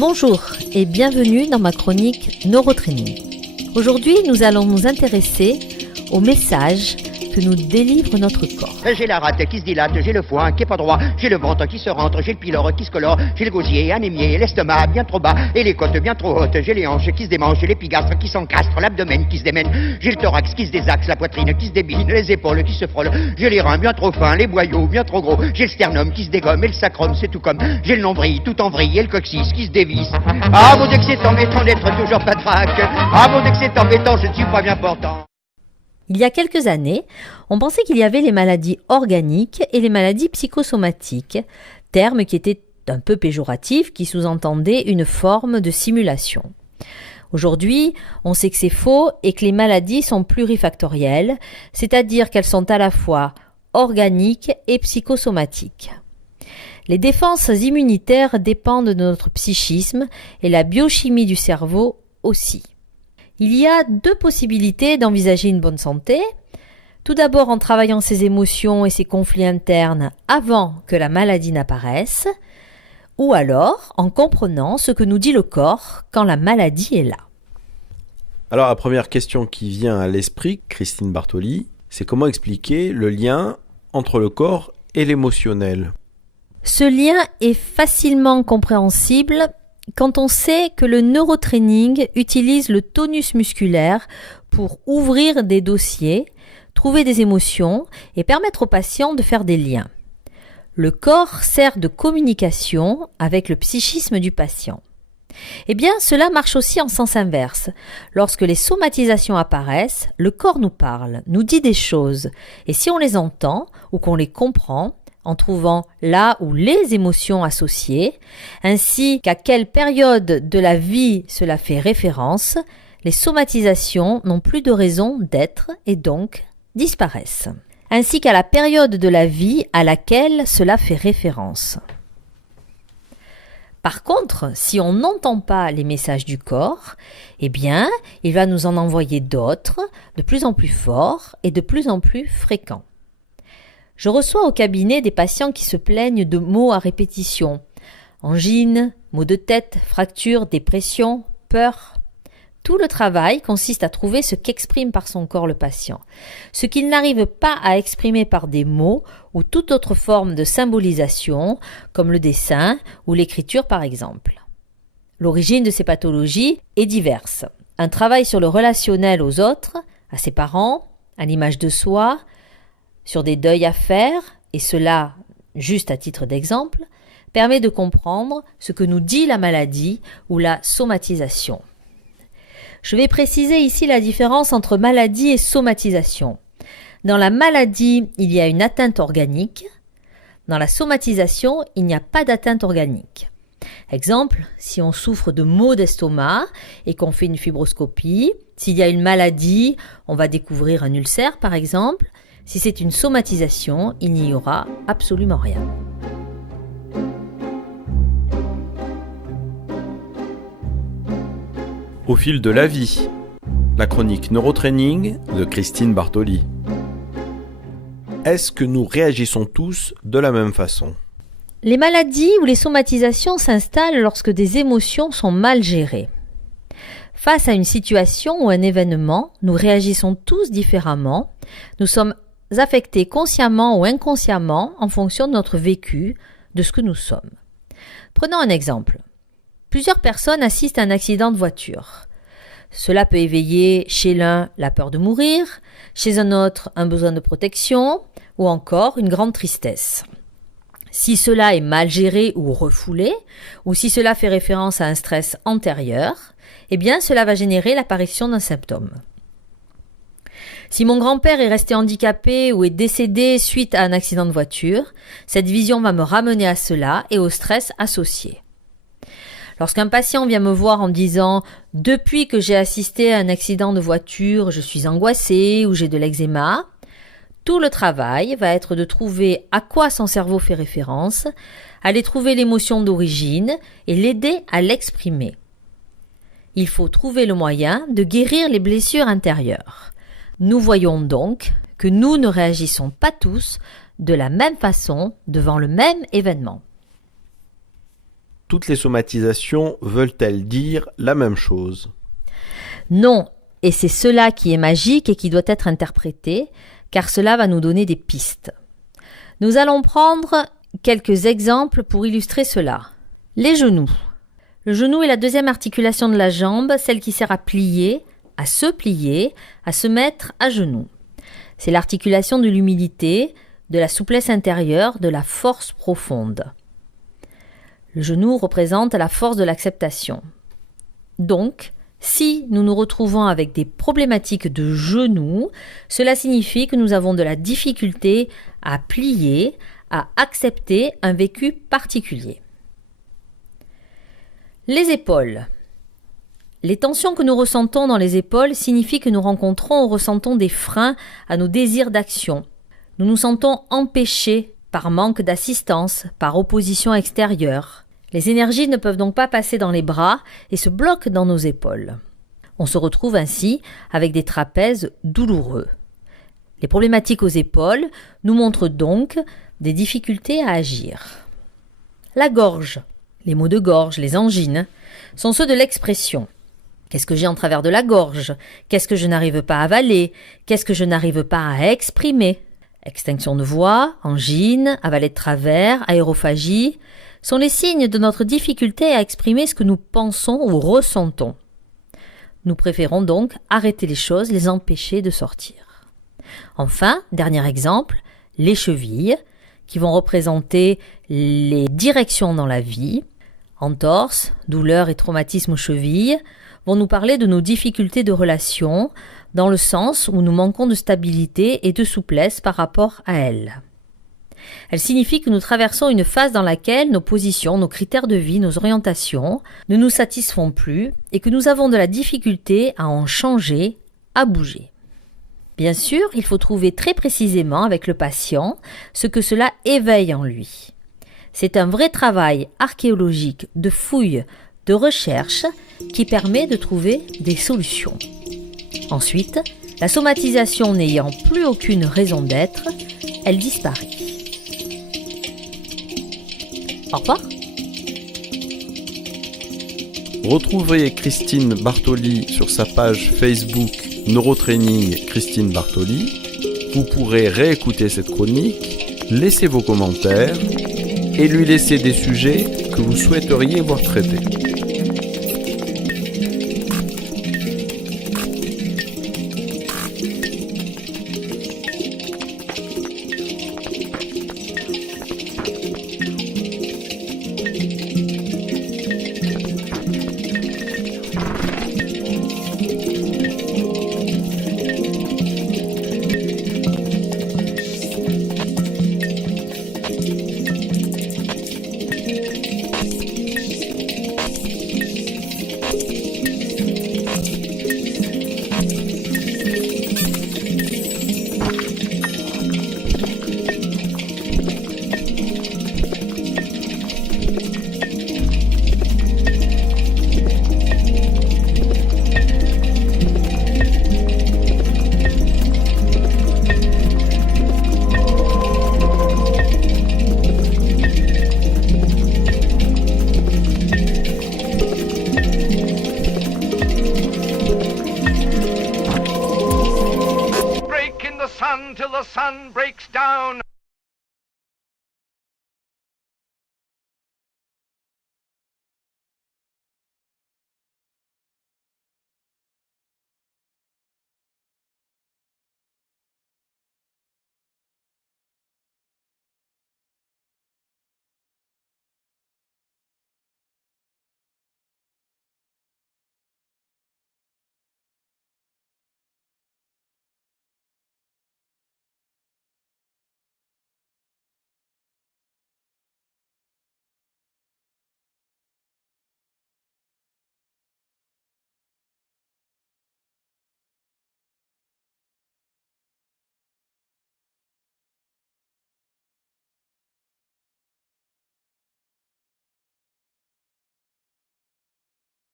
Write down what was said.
Bonjour et bienvenue dans ma chronique Neurotraining. Aujourd'hui, nous allons nous intéresser aux messages que nous délivre notre corps. J'ai la rate qui se dilate, j'ai le foin qui est pas droit, j'ai le ventre qui se rentre, j'ai le pylore qui se colore, j'ai le gosier anémié, l'estomac bien trop bas et les côtes bien trop hautes, j'ai les hanches qui se démangent, j'ai l'épigastre qui s'encastre, l'abdomen qui se démène, j'ai le thorax qui se désaxe, la poitrine qui se débine, les épaules qui se frôlent, j'ai les reins bien trop fins, les boyaux bien trop gros, j'ai le sternum qui se dégomme et le sacrum c'est tout comme, j'ai le nombril tout en vrille et le coccyx qui se dévisse. Ah mon Dieu que c'est embêtant d'être toujours patraque, ah mon Dieu que c'est embêtant, je ne suis pas bien portant. Il y a quelques années, on pensait qu'il y avait les maladies organiques et les maladies psychosomatiques, termes qui étaient un peu péjoratifs, qui sous-entendaient une forme de simulation. Aujourd'hui, on sait que c'est faux et que les maladies sont plurifactorielles, c'est-à-dire qu'elles sont à la fois organiques et psychosomatiques. Les défenses immunitaires dépendent de notre psychisme et la biochimie du cerveau aussi. Il y a deux possibilités d'envisager une bonne santé. Tout d'abord en travaillant ses émotions et ses conflits internes avant que la maladie n'apparaisse, ou alors en comprenant ce que nous dit le corps quand la maladie est là. Alors la première question qui vient à l'esprit, Christine Bartoli, c'est comment expliquer le lien entre le corps et l'émotionnel ? Ce lien est facilement compréhensible quand on sait que le neurotraining utilise le tonus musculaire pour ouvrir des dossiers, trouver des émotions et permettre aux patients de faire des liens. Le corps sert de communication avec le psychisme du patient. Eh bien, cela marche aussi en sens inverse. Lorsque les somatisations apparaissent, le corps nous parle, nous dit des choses, et si on les entend ou qu'on les comprend, en trouvant là où les émotions associées, ainsi qu'à quelle période de la vie cela fait référence, les somatisations n'ont plus de raison d'être et donc disparaissent, ainsi qu'à la période de la vie à laquelle cela fait référence. Par contre, si on n'entend pas les messages du corps, eh bien, il va nous en envoyer d'autres, de plus en plus forts et de plus en plus fréquents. Je reçois au cabinet des patients qui se plaignent de maux à répétition. Angine, maux de tête, fractures, dépression, peur. Tout le travail consiste à trouver ce qu'exprime par son corps le patient, ce qu'il n'arrive pas à exprimer par des mots ou toute autre forme de symbolisation, comme le dessin ou l'écriture par exemple. L'origine de ces pathologies est diverse. Un travail sur le relationnel aux autres, à ses parents, à l'image de soi, sur des deuils à faire, et cela, juste à titre d'exemple, permet de comprendre ce que nous dit la maladie ou la somatisation. Je vais préciser ici la différence entre maladie et somatisation. Dans la maladie, il y a une atteinte organique. Dans la somatisation, il n'y a pas d'atteinte organique. Exemple, si on souffre de maux d'estomac et qu'on fait une fibroscopie, s'il y a une maladie, on va découvrir un ulcère par exemple. Si c'est une somatisation, il n'y aura absolument rien. Au fil de la vie, la chronique Neurotraining de Christine Bartoli. Est-ce que nous réagissons tous de la même façon ? Les maladies ou les somatisations s'installent lorsque des émotions sont mal gérées. Face à une situation ou un événement, nous réagissons tous différemment. Nous sommes affectés consciemment ou inconsciemment en fonction de notre vécu, de ce que nous sommes. Prenons un exemple. Plusieurs personnes assistent à un accident de voiture. Cela peut éveiller chez l'un la peur de mourir, chez un autre un besoin de protection ou encore une grande tristesse. Si cela est mal géré ou refoulé, ou si cela fait référence à un stress antérieur, eh bien cela va générer l'apparition d'un symptôme. Si mon grand-père est resté handicapé ou est décédé suite à un accident de voiture, cette vision va me ramener à cela et au stress associé. Lorsqu'un patient vient me voir en disant « Depuis que j'ai assisté à un accident de voiture, je suis angoissé ou j'ai de l'eczéma », tout le travail va être de trouver à quoi son cerveau fait référence, aller trouver l'émotion d'origine et l'aider à l'exprimer. Il faut trouver le moyen de guérir les blessures intérieures. Nous voyons donc que nous ne réagissons pas tous de la même façon devant le même événement. toutes les somatisations veulent-elles dire la même chose ? Non, et c'est cela qui est magique et qui doit être interprété, car cela va nous donner des pistes. Nous allons prendre quelques exemples pour illustrer cela. Les genoux. Le genou est la deuxième articulation de la jambe, celle qui sert à plier, à se mettre à genoux. C'est l'articulation de l'humilité, de la souplesse intérieure, de la force profonde. Le genou représente la force de l'acceptation. Donc, si nous nous retrouvons avec des problématiques de genoux, cela signifie que nous avons de la difficulté à plier, à accepter un vécu particulier. Les épaules. Les tensions que nous ressentons dans les épaules signifient que nous rencontrons ou ressentons des freins à nos désirs d'action. Nous nous sentons empêchés par manque d'assistance, par opposition extérieure. Les énergies ne peuvent donc pas passer dans les bras et se bloquent dans nos épaules. On se retrouve ainsi avec des trapèzes douloureux. Les problématiques aux épaules nous montrent donc des difficultés à agir. La gorge, les maux de gorge, les angines, sont ceux de l'expression. Qu'est-ce que j'ai en travers de la gorge ? Qu'est-ce que je n'arrive pas à avaler ? Qu'est-ce que je n'arrive pas à exprimer ? Extinction de voix, angine, avaler de travers, aérophagie sont les signes de notre difficulté à exprimer ce que nous pensons ou ressentons. Nous préférons donc arrêter les choses, les empêcher de sortir. Enfin, dernier exemple, les chevilles, qui vont représenter les directions dans la vie. Entorse, douleur et traumatisme aux chevilles vont nous parler de nos difficultés de relation, dans le sens où nous manquons de stabilité et de souplesse par rapport à elles. Elle signifie que nous traversons une phase dans laquelle nos positions, nos critères de vie, nos orientations ne nous satisfont plus et que nous avons de la difficulté à en changer, à bouger. Bien sûr, il faut trouver très précisément avec le patient ce que cela éveille en lui. C'est un vrai travail archéologique de fouille, de recherche qui permet de trouver des solutions. Ensuite, la somatisation n'ayant plus aucune raison d'être, elle disparaît. Au revoir. Retrouvez Christine Bartoli sur sa page Facebook Neurotraining Christine Bartoli. Vous pourrez réécouter cette chronique, laisser vos commentaires et lui laisser des sujets que vous souhaiteriez voir traités. Till the sun breaks down.